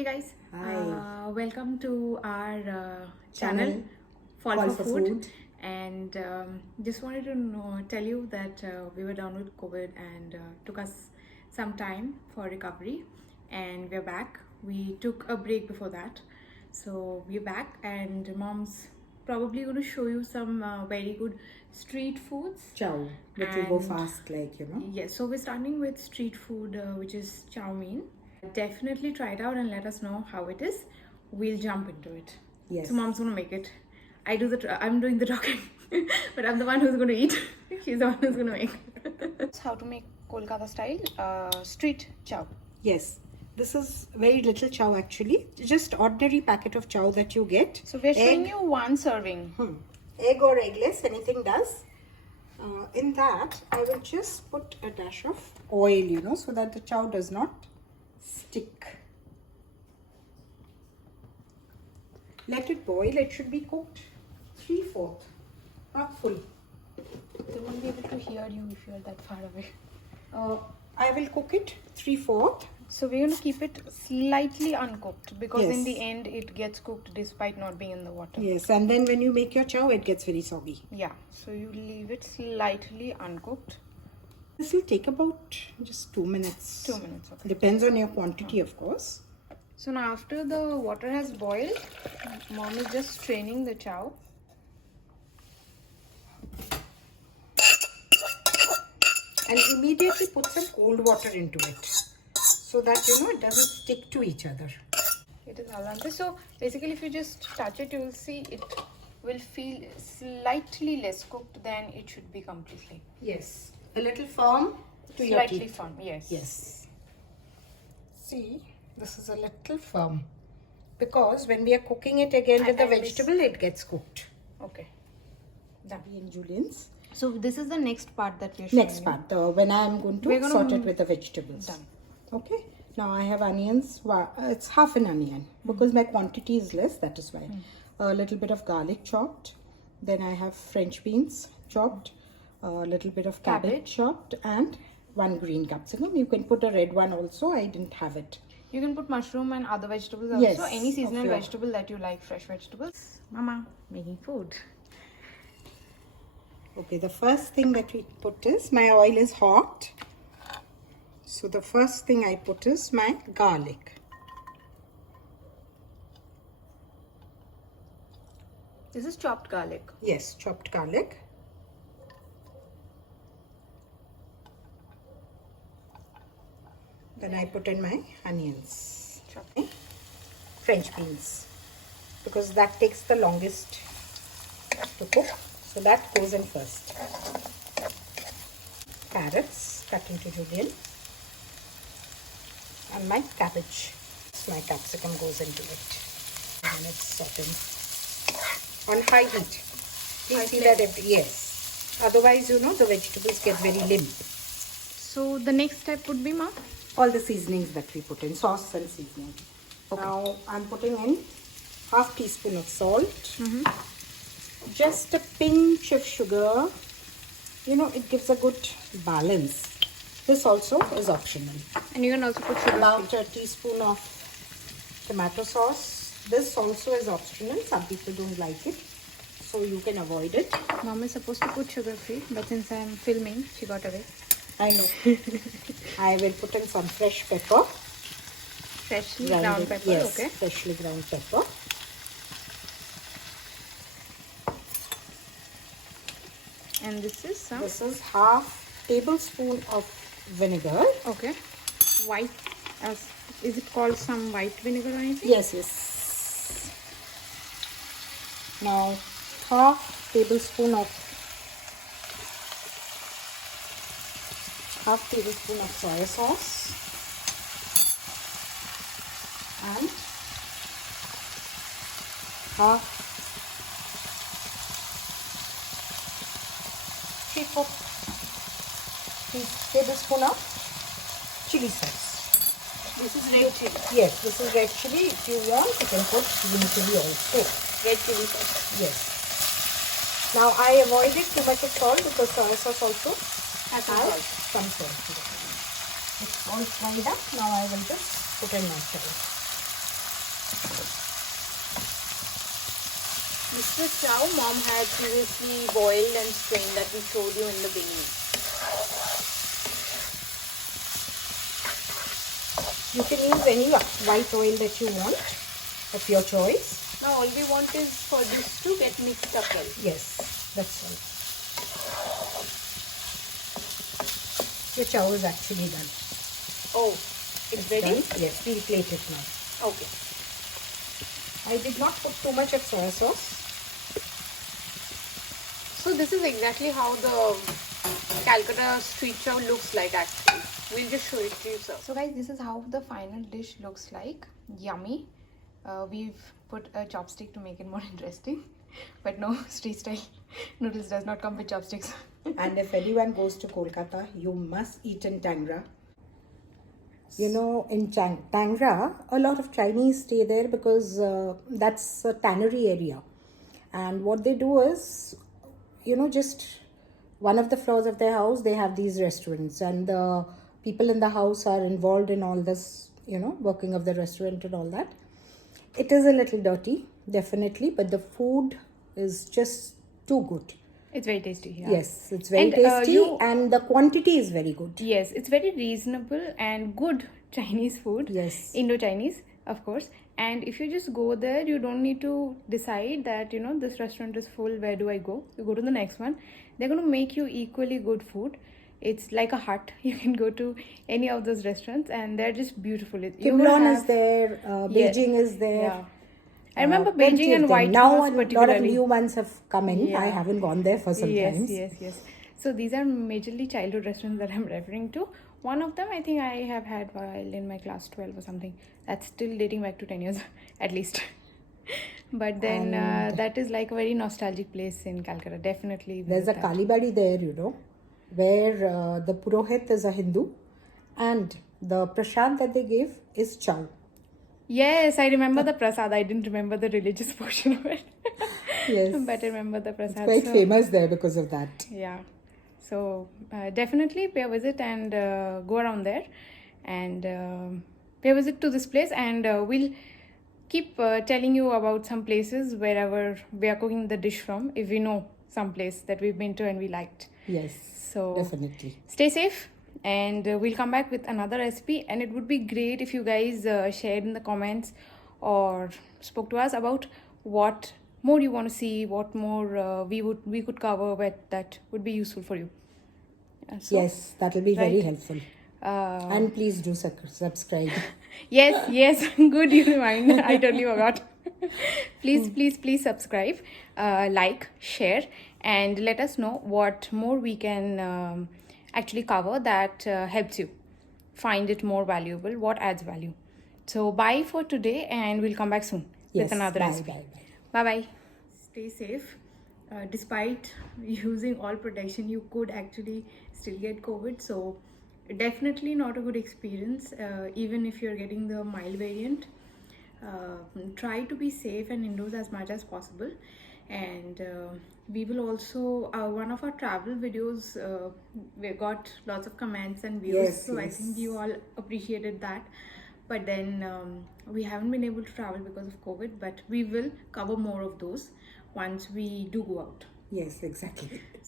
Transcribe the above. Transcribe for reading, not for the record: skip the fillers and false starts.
Hey guys, Hi. welcome to our channel Channel Fall Fall for for Food. Food. And just wanted to tell you that we were down with COVID and took us some time for recovery, and we're back. We took a break before that, so we're back, and mom's probably going to show you some very good street foods. Chow. That will go And fast, yes, so we're starting with street food, which is chow mein. Definitely try it out and let us know how it is. We'll jump into it. Yes. So mom's gonna make it. I'm doing the talking, but I'm the one who's gonna eat. She's the one who's gonna make. That's how to make Kolkata style street chow. Yes. This is very little chow actually. Just ordinary packet of chow that you get. So we're showing you one serving. Egg or eggless, anything does. In that, I will just put a dash of oil, so that the chow does not stick. Let it boil. It should be cooked 3/4, not full. They won't be able to hear you if you're that far away. I will cook it 3/4. So we're going to keep it slightly uncooked because in Yes. the end it gets cooked despite not being in the water. Yes, and then when you make your chow, it gets very soggy. Yeah, so you leave it slightly uncooked. This will take about just 2 minutes. 2 minutes, okay. Depends on your quantity, of course. So now after the water has boiled, mom is just straining the chow. And immediately put some cold water into it, so that it doesn't stick to each other. It is al dente. So basically if you just touch it, you will see it will feel slightly less cooked than it should be completely. Yes, a little firm to your Slightly teeth. firm, yes. Yes. See, this is a little firm, because when we are cooking it again with the vegetable, it gets cooked. Okay. Done. In juliennes. So this is the next part that we're showing. Next part, when I am going to sort it with the vegetables. Done. Okay. Now I have onions. It's half an onion because my quantity is less. That is why. A little bit of garlic chopped. Then I have French beans chopped. A little bit of cabbage chopped, and 1 green capsicum. You can put a red one also. I didn't have it. You can put mushroom and other vegetables also. Yes, Any seasonal of your- vegetable that you like, fresh vegetables. Mama making food. Okay, the first thing that we put is, my oil is hot. So the first thing I put is my garlic. This is chopped garlic. Yes, chopped garlic. Then I put in my onions. Chopped. French beans, because that takes the longest to cook. So that goes in first. Carrots cut into julienne. And my cabbage. So my capsicum goes into it. And it's sauteing on high heat. Please see that yes. Otherwise, the vegetables get very limp. So the next step would be, ma'am? All the seasonings that we put in, sauce and seasoning. Okay. Now I'm putting in half teaspoon of salt. Just a pinch of sugar. It gives a good balance. This also is optional. And you can also put sugar. About a teaspoon of tomato sauce. This also is optional. Some people don't like it, so you can avoid it. Mom is supposed to put sugar free, but since I'm filming, she got away. I know. I will put in some fresh pepper. Freshly ground pepper, yes, okay. Freshly ground pepper. And this is some. This is half tablespoon of vinegar. Okay. White. Is it called some white vinegar or anything? Yes. Now half tablespoon of soya sauce and half 3/4 tablespoon of chili sauce. This is red chili. Yes, this is red chili. If you want, you can put green chili also. Red chili sauce. Yes. Now I avoided too much of salt because soya sauce also has some salt. It's all fried up. Now I will just put in my chili. This is chow mom had previously boiled and strained that we showed you in the beginning. You can use any white oil that you want of your choice. Now all we want is for this to get mixed up well. Yes, that's all. Your chow is actually done. Oh, it's ready? Done? Yes, we'll plate it now. Okay. I did not put too much of soya sauce. So this is exactly how the Calcutta street chow looks like actually. We'll just show it to you, sir. So guys, this is how the final dish looks like. Yummy. We've put a chopstick to make it more interesting. But no, street style noodles does not come with chopsticks. And if anyone goes to Kolkata, you must eat in Tangra. You know, in Tangra, a lot of Chinese stay there because that's a tannery area. And what they do is, you know, just one of the floors of their house, they have these restaurants. And the people in the house are involved in all this, you know, working of the restaurant and all that. It is a little dirty, definitely, but the food is just too good. It's very tasty. Yeah. Yes, it's very tasty and the quantity is very good. Yes, it's very reasonable and good Chinese food. Yes. Indo-Chinese, of course. And if you just go there, you don't need to decide that, you know, this restaurant is full, where do I go? You go to the next one. They're going to make you equally good food. It's like a hut. You can go to any of those restaurants and they're just beautiful. Timlon is there, Beijing is there. Yeah. I remember plenty Beijing of and them. White Now House a particularly. lot of new ones have come in. Yeah. I haven't gone there for some Yes, times. yes. So these are majorly childhood restaurants that I'm referring to. One of them I think I have had while in my class 12 or something. That's still dating back to 10 years at least. But then that is like a very nostalgic place in Calcutta. Definitely. There's a Kalibadi there, you know, where the Purohit is a Hindu and the prasad that they give is chow. Yes, I remember the prasad. I didn't remember the religious portion of it. Yes. But I remember the prasad. It's quite famous there because of that. Yeah. So definitely pay a visit and go around there and pay a visit to this place, and we'll keep telling you about some places wherever we are cooking the dish from, if we know some place that we've been to and we liked. Yes, So definitely. Stay safe, and we'll come back with another recipe. And it would be great if you guys shared in the comments or spoke to us about what more you want to see, what more we could cover that would be useful for you. Yes, that will be very right. helpful. And please do subscribe. Yes, good you remind. I totally forgot. Please subscribe, like, share, and let us know what more we can actually cover that helps you find it more valuable, what adds value. So bye for today, and we'll come back soon with another recipe. Bye. Stay safe. Despite using all protection, you could actually still get COVID. So definitely not a good experience, even if you're getting the mild variant. Try to be safe and indoors as much as possible. And we will also, one of our travel videos, we got lots of comments and views. Yes, so I think you all appreciated that. But then we haven't been able to travel because of COVID, but we will cover more of those once we do go out. Yes, exactly.